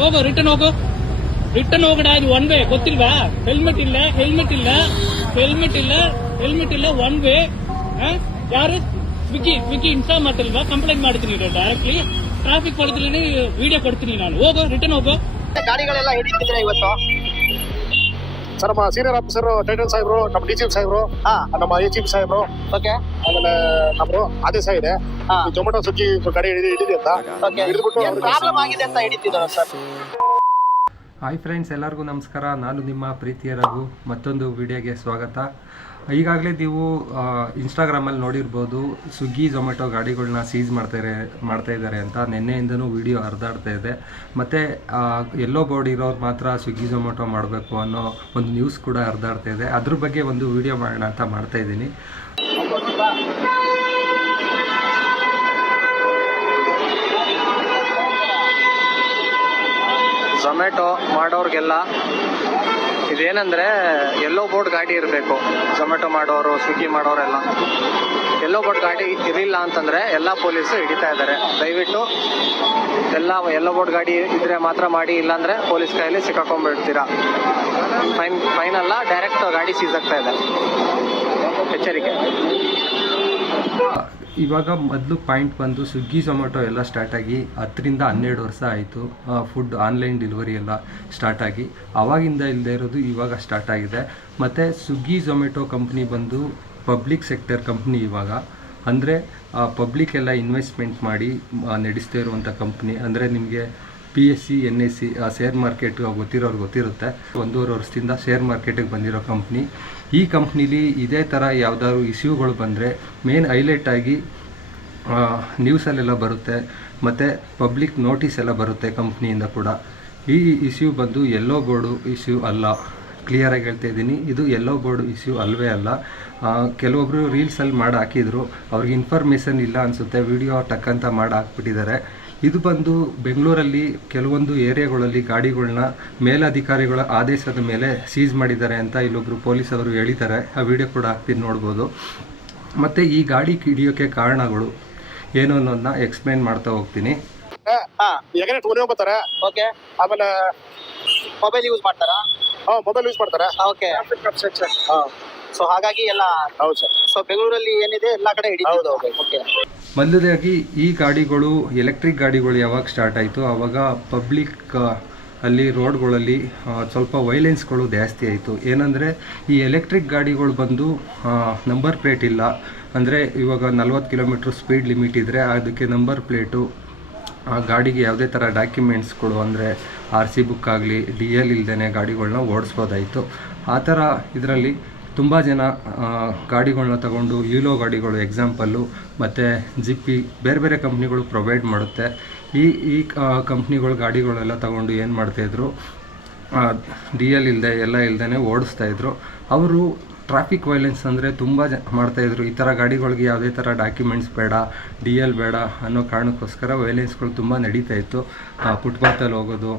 ಹೋಗು ರಿಟರ್ನ್ ಹೋಗು. ರಿಟರ್ನ್ ಹೋಗಡ. ಇದು ಒನ್ ವೇ ಗೊತ್ತಿಲ್ವಾ? ಹೆಲ್ಮೆಟ್ ಇಲ್ಲ, ಹೆಲ್ಮೆಟ್ ಇಲ್ಲ, ಹೆಲ್ಮೆಟ್ ಇಲ್ಲ, ಹೆಲ್ಮೆಟ್ ಇಲ್ಲ, ಒನ್ ವೇ. ಯಾರು ಸ್ವಿಗ್ಗಿ ಇನ್ಫಾರ್ಮ್ ಮಾಡ್ತಿಲ್ವಾ? ಕಂಪ್ಲೇಂಟ್ ಮಾಡ್ತೀನಿ ಡೈರೆಕ್ಟ್ಲಿ. ಟ್ರಾಫಿಕ್ ಪೊಲೀಸಲ್ಲಿ ವಿಡಿಯೋ ಕೊಡ್ತೀನಿ ನಾನು. ಹೋಗು ರಿಟರ್ನ್ ಹೋಗು. ಗಾಡಿಗಳೆಲ್ಲ ಹಿಡಿತಿದ್ರೆ ಇವತ್ತು ಸರ್ ನಮ್ಮ ಸೀನಿಯರ್ ಆಫೀಸರ್ ಟೈಟಲ್ ಸಾಹೇಬ್ರು, ನಮ್ಮ ಡಿ ಚೀಫ್ ಸಾಹೇಬ್ರು, ನಮ್ಮ ಎ ಚೀಫ್ ಸಾಹೇಬ್ರು, ಓಕೆ ಆಮೇಲೆ ನಮ್ದು ಆದೇಶ ಇದೆ ಜೊಮ್ಯಾಟೊ ಸ್ವಿಗ್ಗಿ ಗಾಡಿ ಹಿಡಿದಿ ಅಂತ ಹಿಡಿದ್ಬಿಟ್ಟು ಪ್ರಾಬ್ಲಮ್ ಆಗಿದೆ ಅಂತ ಹಿಡಿತಿದ್ದಾರೆ ಸರ್. ಹಾಯ್ ಫ್ರೆಂಡ್ಸ್, ಎಲ್ಲರಿಗೂ ನಮಸ್ಕಾರ. ನಾನು ನಿಮ್ಮ ಪ್ರೀತಿಯ ರಘು. ಮತ್ತೊಂದು ವಿಡಿಯೋಗೆ ಸ್ವಾಗತ. ಈಗಾಗಲೇ ನೀವು ಇನ್ಸ್ಟಾಗ್ರಾಮಲ್ಲಿ ನೋಡಿರ್ಬೋದು, ಸ್ವಿಗ್ಗಿ ಝೊಮ್ಯಾಟೊ ಗಾಡಿಗಳನ್ನ ಸೀಸ್ ಮಾಡ್ತಾ ಇದ್ದಾರೆ ಅಂತ. ನಿನ್ನೆಯಿಂದನೂ ವಿಡಿಯೋ ಹರಿದಾಡ್ತಾ ಇದೆ. ಮತ್ತು ಎಲ್ಲೋ ಬೋರ್ಡ್ ಇರೋರು ಮಾತ್ರ ಸ್ವಿಗ್ಗಿ ಝೊಮ್ಯಾಟೊ ಮಾಡಬೇಕು ಅನ್ನೋ ಒಂದು ನ್ಯೂಸ್ ಕೂಡ ಹರಿದಾಡ್ತಾ ಇದೆ. ಅದ್ರ ಬಗ್ಗೆ ಒಂದು ವಿಡಿಯೋ ಮಾಡೋಣ ಅಂತ ಮಾಡ್ತಾಯಿದ್ದೀನಿ. ಝೊಮ್ಯಾಟೊ ಮಾಡೋರಿಗೆಲ್ಲ ಇದೇನೆಂದರೆ ಎಲ್ಲೋ ಬೋರ್ಡ್ ಗಾಡಿ ಇರಬೇಕು. ಝೊಮ್ಯಾಟೊ ಮಾಡೋರು, ಸ್ವಿಗ್ಗಿ ಮಾಡೋರೆಲ್ಲ ಎಲ್ಲೋ ಬೋರ್ಡ್ ಗಾಡಿ ಇರಲಿಲ್ಲ ಅಂತಂದರೆ ಎಲ್ಲ ಪೊಲೀಸು ಹಿಡಿತಾ ಇದ್ದಾರೆ. ದಯವಿಟ್ಟು ಎಲ್ಲೋ ಬೋರ್ಡ್ ಗಾಡಿ ಇದ್ದರೆ ಮಾತ್ರ ಮಾಡಿ, ಇಲ್ಲಾಂದರೆ ಪೊಲೀಸ್ ಕೈಯಲ್ಲಿ ಸಿಕ್ಕಾಕೊಂಡ್ಬಿಡ್ತೀರಾ. ಫೈನ್ ಅಲ್ಲ, ಡೈರೆಕ್ಟ್ ಗಾಡಿ ಸೀಸ್ ಆಗ್ತಾ ಇದೆ. ಎಚ್ಚರಿಕೆ. ಇವಾಗ ಮೊದಲು ಪಾಯಿಂಟ್ ಬಂದು ಸ್ವಿಗ್ಗಿ ಝೊಮ್ಯಾಟೊ ಎಲ್ಲ ಸ್ಟಾರ್ಟಾಗಿ 10ರಿಂದ 12 ವರ್ಷ ಆಯಿತು. ಫುಡ್ ಆನ್ಲೈನ್ ಡೆಲಿವರಿ ಎಲ್ಲ ಸ್ಟಾರ್ಟಾಗಿ ಆವಾಗಿಂದ ಇಲ್ಲದೆ ಇರೋದು ಇವಾಗ ಸ್ಟಾರ್ಟ್ ಆಗಿದೆ. ಮತ್ತು ಸ್ವಿಗ್ಗಿ ಝೊಮ್ಯಾಟೊ ಕಂಪ್ನಿ ಬಂದು ಪಬ್ಲಿಕ್ ಸೆಕ್ಟರ್ ಕಂಪ್ನಿ ಇವಾಗ. ಅಂದರೆ ಪಬ್ಲಿಕ್ ಎಲ್ಲ ಇನ್ವೆಸ್ಟ್ಮೆಂಟ್ ಮಾಡಿ ನಡೆಸ್ತಾ ಇರುವಂಥ ಕಂಪ್ನಿ. ಅಂದರೆ ನಿಮಗೆ PSC NSE ಶೇರ್ ಮಾರ್ಕೆಟ್ ಗೊತ್ತಿರುತ್ತೆ. 1.5 ವರ್ಷದಿಂದ ಶೇರ್ ಮಾರ್ಕೆಟಿಗೆ ಬಂದಿರೋ ಕಂಪ್ನಿ. ಈ ಕಂಪ್ನಿಲಿ ಇದೇ ಥರ ಯಾವುದಾದ್ರು ಇಶ್ಯೂಗಳು ಬಂದರೆ ಮೇನ್ ಹೈಲೈಟ್ ಆಗಿ ನ್ಯೂಸಲ್ಲೆಲ್ಲ ಬರುತ್ತೆ, ಮತ್ತು ಪಬ್ಲಿಕ್ ನೋಟಿಸ್ ಎಲ್ಲ ಬರುತ್ತೆ ಕಂಪ್ನಿಯಿಂದ ಕೂಡ. ಈ ಇಶ್ಯೂ ಬಂದು ಎಲ್ಲೋ ಬೋರ್ಡು ಇಶ್ಯೂ ಅಲ್ಲ. ಕ್ಲಿಯರಾಗಿ ಹೇಳ್ತಾ ಇದ್ದೀನಿ, ಇದು ಎಲ್ಲೋ ಬೋರ್ಡ್ ಇಶ್ಯೂ ಅಲ್ಲವೇ ಅಲ್ಲ. ಕೆಲವೊಬ್ಬರು ರೀಲ್ಸಲ್ಲಿ ಮಾಡಿ ಹಾಕಿದ್ರು, ಅವ್ರಿಗೆ ಇನ್ಫಾರ್ಮೇಷನ್ ಇಲ್ಲ ಅನಿಸುತ್ತೆ, ವಿಡಿಯೋ ಟಕ್ ಅಂತ ಮಾಡಿ ಹಾಕ್ಬಿಟ್ಟಿದ್ದಾರೆ. ಇದು ಬಂದು ಬೆಂಗಳೂರಲ್ಲಿ ಕೆಲವೊಂದು ಏರಿಯಾಗಳಲ್ಲಿ ಗಾಡಿಗಳನ್ನ ಮೇಲಧಿಕಾರಿಗಳ ಆದೇಶದ ಮೇಲೆ ಸೀಸ್ ಮಾಡಿದ್ದಾರೆ ಅಂತ ಇಲ್ಲೊಬ್ಬರು ಪೊಲೀಸವರು ಹೇಳಿದ್ದಾರೆ. ಆ ವಿಡಿಯೋ ಕೂಡ ಹಾಕ್ತೀನಿ, ನೋಡ್ಬೋದು. ಮತ್ತು ಈ ಗಾಡಿ ಹಿಡಿಯೋಕ್ಕೆ ಕಾರಣಗಳು ಏನು ಅನ್ನೋದನ್ನ ಎಕ್ಸ್ಪ್ಲೈನ್ ಮಾಡ್ತಾ ಹೋಗ್ತೀನಿ. ಎಗನೆ ಟೂನೇ ಬರ್ತಾರೆ. ಓಕೆ, ಆಮೇಲೆ ಮೊಬೈಲ್ ಯೂಸ್ ಮಾಡ್ತಾರಾ? ಮೊಬೈಲ್ ಯೂಸ್ ಮಾಡ್ತಾರೆ. ಓಕೆ, ಸೊ ಹಾಗಾಗಿ ಎಲ್ಲ ಹೌದು ಸರ್. ಸೊ ಬೆಂಗಳೂರಲ್ಲಿ ಏನಿದೆ ಎಲ್ಲ ಕಡೆ ಹಿಡಿದು. ಓಕೆ, ಮೊದಲದಾಗಿ ಈ ಗಾಡಿಗಳು ಎಲೆಕ್ಟ್ರಿಕ್ ಗಾಡಿಗಳು ಯಾವಾಗ ಸ್ಟಾರ್ಟ್ ಆಯಿತು ಆವಾಗ ಪಬ್ಲಿಕ್ ಅಲ್ಲಿ ರೋಡ್ಗಳಲ್ಲಿ ಸ್ವಲ್ಪ ವೈಲೆನ್ಸ್ಗಳು ಜಾಸ್ತಿ ಆಯಿತು. ಏನಂದರೆ ಈ ಎಲೆಕ್ಟ್ರಿಕ್ ಗಾಡಿಗಳು ಬಂದು ನಂಬರ್ ಪ್ಲೇಟ್ ಇಲ್ಲ. ಅಂದರೆ ಇವಾಗ 40 ಕಿಲೋಮೀಟ್ರ್ ಸ್ಪೀಡ್ ಲಿಮಿಟ್ ಇದ್ದರೆ ಅದಕ್ಕೆ ನಂಬರ್ ಪ್ಲೇಟು, ಆ ಗಾಡಿಗೆ ಯಾವುದೇ ಥರ ಡಾಕ್ಯುಮೆಂಟ್ಸ್ಗಳು ಅಂದರೆ RC ಬುಕ್ ಆಗಲಿ DL ಇಲ್ದೇ ಗಾಡಿಗಳನ್ನ ಓಡಿಸ್ಬೋದಾಯಿತು. ಆ ಥರ ಇದರಲ್ಲಿ ತುಂಬ ಜನ ಗಾಡಿಗಳನ್ನ ತಗೊಂಡು ಯೂಲೋ ಗಾಡಿಗಳು ಎಕ್ಸಾಂಪಲ್ಲು, ಮತ್ತು ಜಿಪ್ಪಿ ಬೇರೆ ಬೇರೆ ಕಂಪ್ನಿಗಳು ಪ್ರೊವೈಡ್ ಮಾಡುತ್ತೆ. ಈ ಕಂಪ್ನಿಗಳು ಗಾಡಿಗಳೆಲ್ಲ ತಗೊಂಡು ಏನು ಮಾಡ್ತಾಯಿದ್ರು, DL ಇಲ್ಲದೆ ಎಲ್ಲ ಇಲ್ಲದೇ ಓಡಿಸ್ತಾಯಿದ್ರು. ಅವರು ಟ್ರಾಫಿಕ್ ವೈಲೆನ್ಸ್ ಅಂದರೆ ತುಂಬ ಮಾಡ್ತಾಯಿದ್ರು. ಈ ಥರ ಗಾಡಿಗಳಿಗೆ ಯಾವುದೇ ಥರ ಡಾಕ್ಯುಮೆಂಟ್ಸ್ ಬೇಡ, DL ಬೇಡ ಅನ್ನೋ ಕಾರಣಕ್ಕೋಸ್ಕರ ವೈಲೆನ್ಸ್ಗಳು ತುಂಬ ನಡೀತಾಯಿತ್ತು. ಫುಟ್ಪಾತಲ್ಲಿ ಹೋಗೋದು,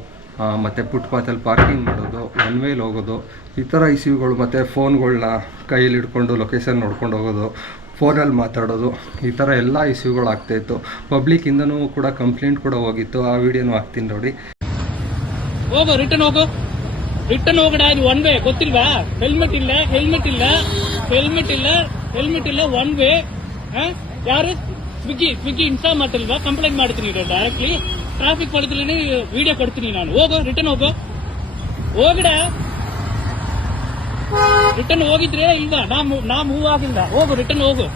ಮತ್ತು ಫುಟ್ಪಾತಲ್ಲಿ ಪಾರ್ಕಿಂಗ್ ಮಾಡೋದು, ಒನ್ ವೇಲಿ ಹೋಗೋದು, ಈ ಥರ ಇಶ್ಯೂಗಳು. ಮತ್ತು ಫೋನ್ಗಳನ್ನ ಕೈಯಲ್ಲಿ ಹಿಡ್ಕೊಂಡು ಲೊಕೇಶನ್ ನೋಡ್ಕೊಂಡು ಹೋಗೋದು, ಫೋನಲ್ಲಿ ಮಾತಾಡೋದು, ಈ ಥರ ಎಲ್ಲ ಇಶ್ಯೂಗಳು ಆಗ್ತಾಯಿತ್ತು. ಪಬ್ಲಿಕ್ಕಿಂದನೂ ಕೂಡ ಕಂಪ್ಲೇಂಟ್ ಕೂಡ ಹೋಗಿತ್ತು. ಆ ವಿಡಿಯೋನೂ ಹಾಕ್ತೀನಿ ನೋಡಿ. ಹೋಗು ರಿಟರ್ನ್ ಹೋಗು. ರಿಟರ್ನ್ ಹೋಗಡ. ಇದು ಒನ್ ವೇ ಗೊತ್ತಿಲ್ವಾ? ಹೆಲ್ಮೆಟ್ ಇಲ್ಲ, ಹೆಲ್ಮೆಟ್ ಇಲ್ಲ, ಹೆಲ್ಮೆಟ್ ಇಲ್ಲ, ಹೆಲ್ಮೆಟ್ ಇಲ್ಲ, ಒನ್ ವೇ. ಯಾರು ಸ್ವಿಗ್ಗಿ ಇನ್ಫಾರ್ಮ್ ಮಾಡ್ತಿಲ್ವಾ? ಕಂಪ್ಲೇಂಟ್ ಮಾಡ್ತೀನಿ ಡೈರೆಕ್ಟ್ಲಿ. ಟ್ರಾಫಿಕ್ ಪೊಲೀಸಲ್ಲಿ ವಿಡಿಯೋ ಕೊಡ್ತೀನಿ ನಾನು. ಹೋಗು ರಿಟರ್ನ್ ಹೋಗು. ಹೋಗಡ. ರಿಟರ್ನ್ ಹೋಗಿದ್ರೆ ಇಲ್ವಾ? ನಾ ಮೂವ್ ಆಗಿಲ್ಲ. ಹೋಗು ರಿಟರ್ನ್ ಹೋಗು.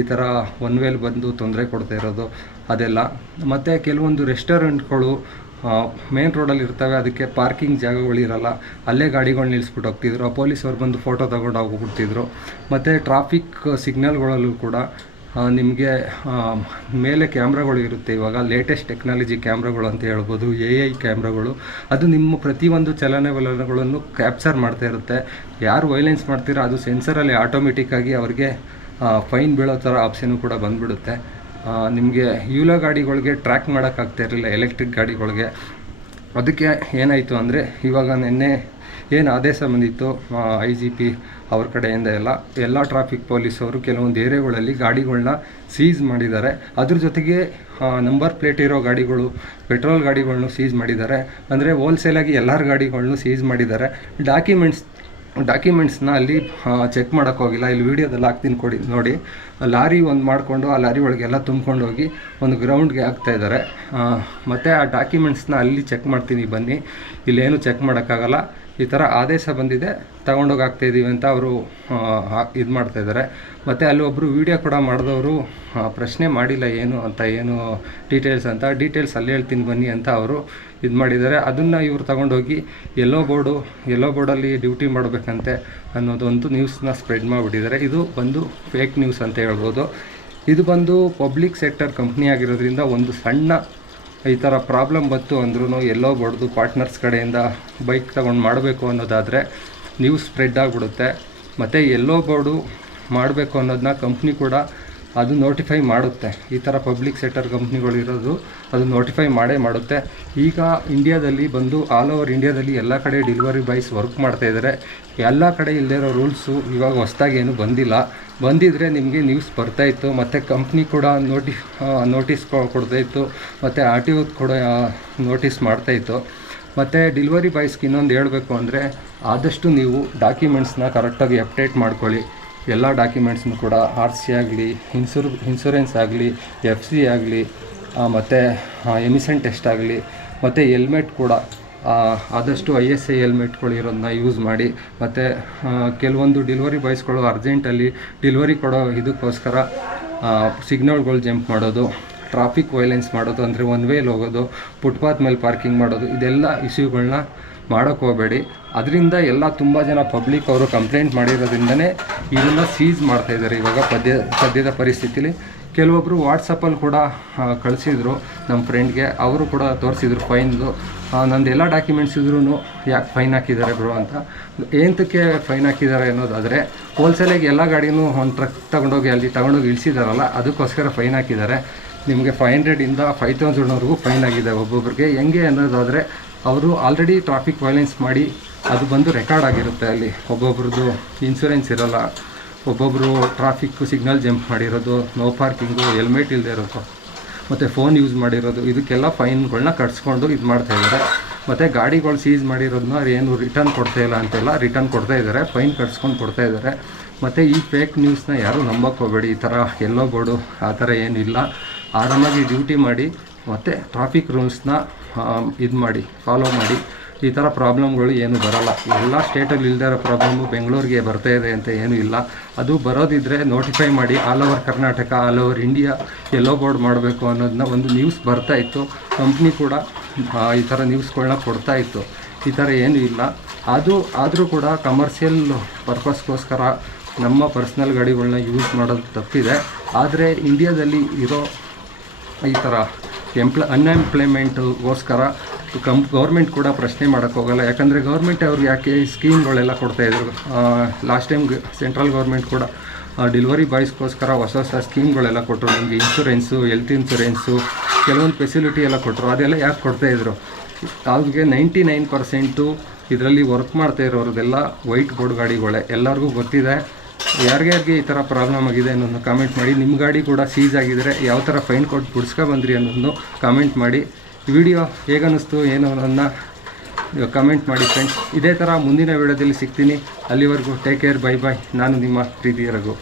ಈ ಥರ ಒನ್ ವೇಲ್ ಬಂದು ತೊಂದರೆ ಕೊಡ್ತಾ ಇರೋದು ಅದೆಲ್ಲ. ಮತ್ತು ಕೆಲವೊಂದು ರೆಸ್ಟೋರೆಂಟ್ಗಳು ಮೇನ್ ರೋಡಲ್ಲಿ ಇರ್ತವೆ, ಅದಕ್ಕೆ ಪಾರ್ಕಿಂಗ್ ಜಾಗಗಳಿರಲ್ಲ, ಅಲ್ಲೇ ಗಾಡಿಗಳು ನಿಲ್ಲಿಸ್ಬಿಟ್ಟು ಹೋಗ್ತಿದ್ರು. ಆ ಪೊಲೀಸವ್ರು ಬಂದು ಫೋಟೋ ತಗೊಂಡು ಹೋಗ್ಬಿಡ್ತಿದ್ರು. ಮತ್ತು ಟ್ರಾಫಿಕ್ ಸಿಗ್ನಲ್ಗಳಲ್ಲೂ ಕೂಡ ನಿಮಗೆ ಮೇಲೆ ಕ್ಯಾಮ್ರಾಗಳು ಇರುತ್ತೆ. ಇವಾಗ ಲೇಟೆಸ್ಟ್ ಟೆಕ್ನಾಲಜಿ ಕ್ಯಾಮ್ರಾಗಳು ಅಂತ ಹೇಳ್ಬೋದು, AI ಕ್ಯಾಮ್ರಾಗಳು. ಅದು ನಿಮ್ಮ ಪ್ರತಿಯೊಂದು ಚಲನವಲನಗಳನ್ನು ಕ್ಯಾಪ್ಚರ್ ಮಾಡ್ತಾ ಇರುತ್ತೆ. ಯಾರು ವೈಲೆನ್ಸ್ ಮಾಡ್ತೀರೋ ಅದು ಸೆನ್ಸರಲ್ಲಿ ಆಟೋಮೆಟಿಕ್ಕಾಗಿ ಅವ್ರಿಗೆ ಫೈನ್ ಬೀಳೋ ಥರ ಆಪ್ಷನ್ನು ಕೂಡ ಬಂದುಬಿಡುತ್ತೆ. ನಿಮಗೆ ಯೂಲೋ ಗಾಡಿಗಳಿಗೆ ಟ್ರ್ಯಾಕ್ ಮಾಡೋಕ್ಕಾಗ್ತಾ ಇರಲಿಲ್ಲ, ಎಲೆಕ್ಟ್ರಿಕ್ ಗಾಡಿಗಳಿಗೆ. ಅದಕ್ಕೆ ಏನಾಯಿತು ಅಂದರೆ ಇವಾಗ ನಿನ್ನೆ ಏನು ಆದೇಶ ಬಂದಿತ್ತು IGP ಅವ್ರ ಕಡೆಯಿಂದ ಎಲ್ಲ ಟ್ರಾಫಿಕ್ ಪೊಲೀಸವರು ಕೆಲವೊಂದು ಏರಿಯಾಗಳಲ್ಲಿ ಗಾಡಿಗಳನ್ನ ಸೀಸ್ ಮಾಡಿದ್ದಾರೆ. ಅದ್ರ ಜೊತೆಗೆ ನಂಬರ್ ಪ್ಲೇಟ್ ಇರೋ ಗಾಡಿಗಳು, ಪೆಟ್ರೋಲ್ ಗಾಡಿಗಳ್ನು ಸೀಸ್ ಮಾಡಿದ್ದಾರೆ. ಅಂದರೆ ಹೋಲ್ಸೇಲಾಗಿ ಎಲ್ಲರ ಗಾಡಿಗಳ್ನು ಸೀಸ್ ಮಾಡಿದ್ದಾರೆ. ಡಾಕ್ಯುಮೆಂಟ್ಸ್ನ ಅಲ್ಲಿ ಚೆಕ್ ಮಾಡೋಕ್ಕೋಗಿಲ್ಲ. ಇಲ್ಲಿ ವೀಡಿಯೋದಲ್ಲಿ ಹಾಕ್ತೀನಿ ನೋಡಿ. ಲಾರಿ ಒಂದು ಮಾಡಿಕೊಂಡು ಆ ಲಾರಿ ಒಳಗೆಲ್ಲ ತುಂಬ್ಕೊಂಡು ಹೋಗಿ ಒಂದು ಗ್ರೌಂಡ್ಗೆ ಹಾಕ್ತಾಯಿದ್ದಾರೆ. ಮತ್ತು ಆ ಡಾಕ್ಯುಮೆಂಟ್ಸ್ನ ಅಲ್ಲಿ ಚೆಕ್ ಮಾಡ್ತೀನಿ ಬನ್ನಿ, ಇಲ್ಲೇನು ಚೆಕ್ ಮಾಡೋಕ್ಕಾಗಲ್ಲ, ಈ ಥರ ಆದೇಶ ಬಂದಿದೆ, ತಗೊಂಡೋಗಿ ಹಾಕ್ತಾಯಿದ್ದೀವಿ ಅಂತ ಅವರು ಇದು ಮಾಡ್ತಾಯಿದ್ದಾರೆ. ಮತ್ತು ಅಲ್ಲಿ ಒಬ್ಬರು ವೀಡಿಯೋ ಕೂಡ ಮಾಡಿದವರು ಪ್ರಶ್ನೆ ಮಾಡಿಲ್ಲ ಏನು ಡೀಟೇಲ್ಸ್ ಅಲ್ಲಿ ಹೇಳ್ತೀನಿ ಬನ್ನಿ ಅಂತ ಅವರು ಇದು ಮಾಡಿದ್ದಾರೆ. ಅದನ್ನು ಇವರು ತಗೊಂಡೋಗಿ ಎಲ್ಲೋ ಬೋರ್ಡಲ್ಲಿ ಡ್ಯೂಟಿ ಮಾಡಬೇಕಂತೆ ಅನ್ನೋದೊಂದು ನ್ಯೂಸ್ನ ಸ್ಪ್ರೆಡ್ ಮಾಡಿಬಿಟ್ಟಿದ್ದಾರೆ. ಇದು ಬಂದು ಫೇಕ್ ನ್ಯೂಸ್ ಅಂತ ಹೇಳ್ಬೋದು. ಇದು ಬಂದು ಪಬ್ಲಿಕ್ ಸೆಕ್ಟರ್ ಕಂಪ್ನಿ ಆಗಿರೋದ್ರಿಂದ ಒಂದು ಸಣ್ಣ ಈ ಥರ ಪ್ರಾಬ್ಲಮ್ ಬಂತು ಅಂದ್ರೂ ಎಲ್ಲೋ ಬೋರ್ಡ್ದು ಪಾರ್ಟ್ನರ್ಸ್ ಕಡೆಯಿಂದ ಬೈಕ್ ತಗೊಂಡು ಮಾಡಬೇಕು ಅನ್ನೋದಾದರೆ ನ್ಯೂಸ್ ಸ್ಪ್ರೆಡ್ ಆಗಿಬಿಡುತ್ತೆ. ಮತ್ತು ಎಲ್ಲೋ ಬೋರ್ಡು ಮಾಡಬೇಕು ಅನ್ನೋದನ್ನ ಕಂಪ್ನಿ ಕೂಡ ಅದು ನೋಟಿಫೈ ಮಾಡುತ್ತೆ. ಈ ಥರ ಪಬ್ಲಿಕ್ ಸೆಕ್ಟರ್ ಕಂಪ್ನಿಗಳಿರೋದು ಅದು ನೋಟಿಫೈ ಮಾಡುತ್ತೆ. ಈಗ ಇಂಡಿಯಾದಲ್ಲಿ ಬಂದು ಆಲ್ ಓವರ್ ಇಂಡಿಯಾದಲ್ಲಿ ಎಲ್ಲ ಕಡೆ ಡೆಲಿವರಿ ಬಾಯ್ಸ್ ವರ್ಕ್ ಮಾಡ್ತಾಯಿದ್ದಾರೆ. ಎಲ್ಲ ಕಡೆ ಇಲ್ಲದೇ ಇರೋ ರೂಲ್ಸು ಇವಾಗ ಹೊಸ್ದಾಗಿ ಏನೂ ಬಂದಿದ್ದರೆ ನಿಮಗೆ ನ್ಯೂಸ್ ಬರ್ತಾಯಿತ್ತು. ಮತ್ತು ಕಂಪ್ನಿ ಕೂಡ ನೋಟಿಸ್ ಕೊಡ್ತಾಯಿತ್ತು, ಮತ್ತು RTO ಕೂಡ ನೋಟಿಸ್ ಮಾಡ್ತಾಯಿತ್ತು. ಮತ್ತು ಡೆಲಿವರಿ ಬಾಯ್ಸ್ಗೆ ಇನ್ನೊಂದು ಹೇಳಬೇಕು ಅಂದರೆ ಆದಷ್ಟು ನೀವು ಡಾಕ್ಯುಮೆಂಟ್ಸ್ನ ಕರೆಕ್ಟಾಗಿ ಅಪ್ಡೇಟ್ ಮಾಡ್ಕೊಳ್ಳಿ. ಎಲ್ಲ ಡಾಕ್ಯುಮೆಂಟ್ಸ್ನು ಕೂಡ RC ಆಗಲಿ, ಇನ್ಶೂರೆನ್ಸ್ ಆಗಲಿ, FC ಆಗಲಿ, ಮತ್ತು ಎಮಿಷನ್ ಟೆಸ್ಟ್ ಆಗಲಿ, ಮತ್ತು ಹೆಲ್ಮೆಟ್ ಕೂಡ ಆದಷ್ಟು ISI ಹೆಲ್ಮೆಟ್ಗಳು ಇರೋದನ್ನ ಯೂಸ್ ಮಾಡಿ. ಮತ್ತು ಕೆಲವೊಂದು ಡೆಲಿವರಿ ಬಾಯ್ಸ್ಗಳು ಅರ್ಜೆಂಟಲ್ಲಿ ಡೆಲಿವರಿ ಕೊಡೋ ಇದಕ್ಕೋಸ್ಕರ ಸಿಗ್ನಲ್ಗಳು ಜಂಪ್ ಮಾಡೋದು, ಟ್ರಾಫಿಕ್ ವೈಲೆನ್ಸ್ ಮಾಡೋದು, ಅಂದರೆ ಒನ್ ವೇಲಿ ಹೋಗೋದು, ಫುಟ್ಪಾತ್ ಮೇಲೆ ಪಾರ್ಕಿಂಗ್ ಮಾಡೋದು, ಇದೆಲ್ಲ ಇಶ್ಯೂಗಳನ್ನ ಮಾಡೋಕ್ಕೆ ಹೋಗಬೇಡಿ. ಅದರಿಂದ ಎಲ್ಲ ತುಂಬ ಜನ ಪಬ್ಲಿಕ್ ಅವರು ಕಂಪ್ಲೇಂಟ್ ಮಾಡಿರೋದ್ರಿಂದನೇ ಇದನ್ನು ಸೀಸ್ ಮಾಡ್ತಾಯಿದ್ದಾರೆ ಇವಾಗ ಸದ್ಯದ ಪರಿಸ್ಥಿತಿಲಿ. ಕೆಲವೊಬ್ಬರು ವಾಟ್ಸಪ್ಪಲ್ಲಿ ಕೂಡ ಕಳಿಸಿದ್ರು ನಮ್ಮ ಫ್ರೆಂಡ್ಗೆ, ಅವರು ಕೂಡ ತೋರಿಸಿದ್ರು ಫೈನ್ದು. ನಂದು ಎಲ್ಲ ಡಾಕ್ಯುಮೆಂಟ್ಸ್ ಇದ್ರೂ ಯಾಕೆ ಫೈನ್ ಹಾಕಿದ್ದಾರೆ ಬ್ರೋ ಅಂತ. ಏನಕ್ಕೆ ಫೈನ್ ಹಾಕಿದ್ದಾರೆ ಅನ್ನೋದಾದರೆ ಹೋಲ್ಸೇಲಾಗಿ ಎಲ್ಲ ಗಾಡಿನೂ ಒಂದು ಟ್ರಕ್ ತಗೊಂಡೋಗಿ ಇಳಿಸಿದಾರಲ್ಲ, ಅದಕ್ಕೋಸ್ಕರ ಫೈನ್ ಹಾಕಿದ್ದಾರೆ. ನಿಮಗೆ 500ಇಂದ 5000ವರೆಗೂ ಫೈನ್ ಆಗಿದೆ ಒಬ್ಬೊಬ್ರಿಗೆ. ಹೆಂಗೆ ಅನ್ನೋದಾದರೆ ಅವರು ಆಲ್ರೆಡಿ ಟ್ರಾಫಿಕ್ ವೈಲೆನ್ಸ್ ಮಾಡಿ ಅದು ಬಂದು ರೆಕಾರ್ಡ್ ಆಗಿರುತ್ತೆ. ಅಲ್ಲಿ ಒಬ್ಬೊಬ್ರದ್ದು ಇನ್ಶೂರೆನ್ಸ್ ಇರೋಲ್ಲ, ಒಬ್ಬೊಬ್ಬರು ಟ್ರಾಫಿಕ್ ಸಿಗ್ನಲ್ ಜಂಪ್ ಮಾಡಿರೋದು, ನೋ ಪಾರ್ಕಿಂಗು, ಹೆಲ್ಮೆಟ್ ಇಲ್ಲದೆ ಇರೋದು, ಮತ್ತು ಫೋನ್ ಯೂಸ್ ಮಾಡಿರೋದು, ಇದಕ್ಕೆಲ್ಲ ಫೈನ್ಗಳನ್ನ ಕಟ್ಸ್ಕೊಂಡು ಇದು ಮಾಡ್ತಾಯಿದ್ದಾರೆ. ಮತ್ತು ಗಾಡಿಗಳು ಸೀಸ್ ಮಾಡಿರೋದನ್ನ ಏನು ರಿಟರ್ನ್ ಕೊಡ್ತಾಯಿಲ್ಲ ಅಂತೆಲ್ಲ ರಿಟರ್ನ್ ಕೊಡ್ತಾಯಿದ್ದಾರೆ, ಫೈನ್ ಕಟ್ಸ್ಕೊಂಡು ಕೊಡ್ತಾಯಿದ್ದಾರೆ. ಮತ್ತು ಈ ಫೇಕ್ ನ್ಯೂಸ್ನ ಯಾರೂ ನಂಬಕ್ಕೆ ಹೋಗಬೇಡಿ. ಈ ಥರ ಎಲ್ಲೋ ಬೋರ್ಡು ಆ ಥರ ಏನಿಲ್ಲ. ಆರಾಮಾಗಿ ಡ್ಯೂಟಿ ಮಾಡಿ ಮತ್ತು ಟ್ರಾಫಿಕ್ ರೂಲ್ಸ್ನ ಫಾಲೋ ಮಾಡಿ. ಈ ಥರ ಪ್ರಾಬ್ಲಮ್ಗಳು ಏನೂ ಬರೋಲ್ಲ. ಎಲ್ಲ ಸ್ಟೇಟಲ್ಲಿ ಇಲ್ಲದೇ ಇರೋ ಪ್ರಾಬ್ಲಮ್ಮು ಬೆಂಗಳೂರಿಗೆ ಬರ್ತಾಯಿದೆ ಅಂತ ಏನೂ ಇಲ್ಲ. ಅದು ಬರೋದಿದ್ದರೆ ನೋಟಿಫೈ ಮಾಡಿ. All over Karnataka, all over India ಎಲ್ಲೋ ಬೋರ್ಡ್ ಮಾಡಬೇಕು ಅನ್ನೋದನ್ನ ಒಂದು ನ್ಯೂಸ್ ಬರ್ತಾಯಿತ್ತು. ಕಂಪ್ನಿ ಕೂಡ ಈ ಥರ ನ್ಯೂಸ್ಗಳನ್ನ ಕೊಡ್ತಾಯಿತ್ತು. ಈ ಥರ ಏನೂ ಇಲ್ಲ. ಆದರೂ ಕೂಡ ಕಮರ್ಷಿಯಲ್ ಪರ್ಪಸ್ಗೋಸ್ಕರ ನಮ್ಮ ಪರ್ಸ್ನಲ್ ಗಾಡಿಗಳನ್ನ ಯೂಸ್ ಮಾಡೋದು ತಪ್ಪಿದೆ. ಆದರೆ ಇಂಡಿಯಾದಲ್ಲಿ ಇರೋ ಈ ಥರ ಅನ್ಎಂಪ್ಲಾಯ್ಮೆಂಟ್ಗೋಸ್ಕರ ಗೌರ್ಮೆಂಟ್ ಕೂಡ ಪ್ರಶ್ನೆ ಮಾಡೋಕ್ಕೋಗಲ್ಲ. ಯಾಕಂದರೆ ಗೌರ್ಮೆಂಟ್ ಅವ್ರಿಗೆ ಯಾಕೆ ಸ್ಕೀಮ್ಗಳೆಲ್ಲ ಕೊಡ್ತಾಯಿದ್ರು. ಲಾಸ್ಟ್ ಟೈಮ್ ಸೆಂಟ್ರಲ್ ಗೌರ್ಮೆಂಟ್ ಕೂಡ ಡೆಲಿವರಿ ಬಾಯ್ಸ್ಗೋಸ್ಕರ ಹೊಸ ಸ್ಕೀಮ್ಗಳೆಲ್ಲ ಕೊಟ್ಟರು. ನಿಮಗೆ ಇನ್ಶೂರೆನ್ಸು, ಹೆಲ್ತ್ ಇನ್ಶೂರೆನ್ಸು, ಕೆಲವೊಂದು ಫೆಸಿಲಿಟಿ ಎಲ್ಲ ಕೊಟ್ಟರು. ಅದೆಲ್ಲ ಯಾಕೆ ಕೊಡ್ತಾಯಿದ್ರು? ಅವ್ರಿಗೆ 99% ಇದರಲ್ಲಿ ವರ್ಕ್ ಮಾಡ್ತಾ ಇರೋರದೆಲ್ಲ ವೈಟ್ ಬೋರ್ಡ್ ಗಾಡಿಗಳೇ. ಎಲ್ಲರಿಗೂ ಗೊತ್ತಿದೆ. ಯಾರಿಗೆ ಈ ಥರ ಪ್ರಾಬ್ಲಮ್ ಆಗಿದೆ ಅನ್ನೋದನ್ನು ಕಾಮೆಂಟ್ ಮಾಡಿ. ನಿಮ್ಮ ಗಾಡಿ ಕೂಡ ಸೀಸ್ ಆಗಿದರೆ ಯಾವ ಥರ ಫೈನ್ ಕೊಟ್ಟು ಬಿಡಿಸ್ಕೊಬಂದ್ರಿ ಅನ್ನೋದನ್ನು ಕಾಮೆಂಟ್ ಮಾಡಿ. ವಿಡಿಯೋ ಹೇಗನ್ನಿಸ್ತು ಏನು ಅನ್ನೋದನ್ನ ಕಮೆಂಟ್ ಮಾಡಿ ಫ್ರೆಂಡ್ಸ್. ಇದೇ ಥರ ಮುಂದಿನ ವಿಡಿಯೋದಲ್ಲಿ ಸಿಗ್ತೀನಿ. ಅಲ್ಲಿವರೆಗೂ ಟೇಕ್ ಕೇರ್, ಬೈ ಬಾಯ್. ನಾನು ನಿಮ್ಮ ಪ್ರೀತಿಯ ರಘು.